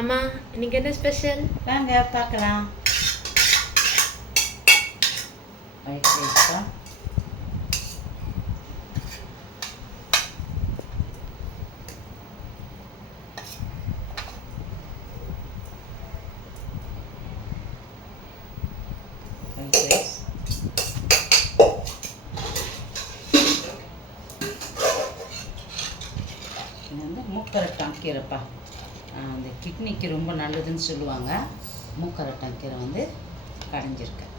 அம்மா இன்னைக்கு என்ன ஸ்பெஷல்? வாங்க பார்க்கலாம். ஒயிட் ரைஸ் தான். White rice. இது வந்து மூக்கரட்டான் கீரைப்பா. அந்த கிட்னிக்கு ரொம்ப நல்லதுன்னு சொல்லுவாங்க. மூக்கரட்டான் கீரை வந்து கடைஞ்சிருக்கேன்.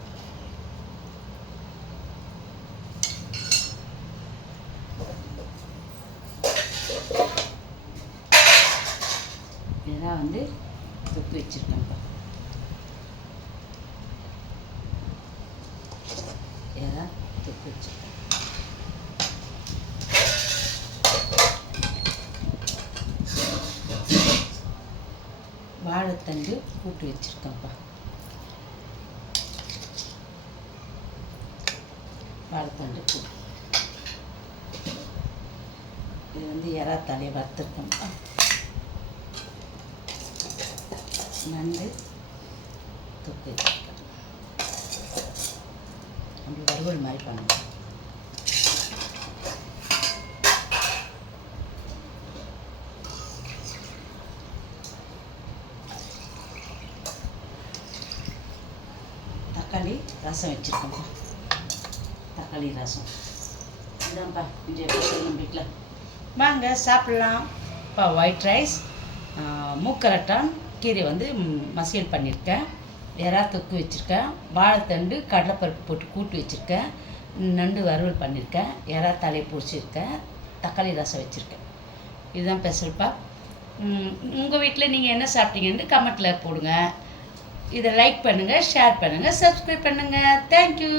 இதெல்லாம் வந்து தொக்கு வச்சுருக்கேன்ப்பா. இதெல்லாம் தொக்கு வச்சுருக்கேன். வாழைத்தண்டு கூட்டு வச்சுருக்கேன்ப்பா. வாழைத்தண்டு கூட்டு. இது வந்து எறா தலையை வறுத்துருக்கேன்ப்பா. நண்டு தொக்கு வச்சுருக்கேன். அப்படி வறுவல் மாதிரி பண்ணுவேன். தக்காளி ரசம் வச்சுருக்கேன்ப்பா. தக்காளி ரசம் இதான்ப்பா இன்றைய நம்ம வீட்டில். வாங்க சாப்பிட்லாம். இப்போ ஒயிட் ரைஸ், மூக்கரட்டான் கீரை வந்து மசியல் பண்ணியிருக்கேன். எறா தொக்கு வச்சுருக்கேன். வாழைத்தண்டு கடலைப்பருப்பு போட்டு கூட்டு வச்சுருக்கேன். நண்டு வறுவல் பண்ணியிருக்கேன். எறா தலையை பொரிச்சிருக்கேன். தக்காளி ரசம் வச்சுருக்கேன். இதுதான் ஸ்பெஷல்ப்பா. உங்கள் வீட்டில் நீங்கள் என்ன சாப்பிட்டீங்கன்னு கமெண்ட்டில் போடுங்க. இதை லைக் பண்ணுங்கள், ஷேர் பண்ணுங்கள், சப்ஸ்கிரைப் பண்ணுங்கள். தேங்க்யூ.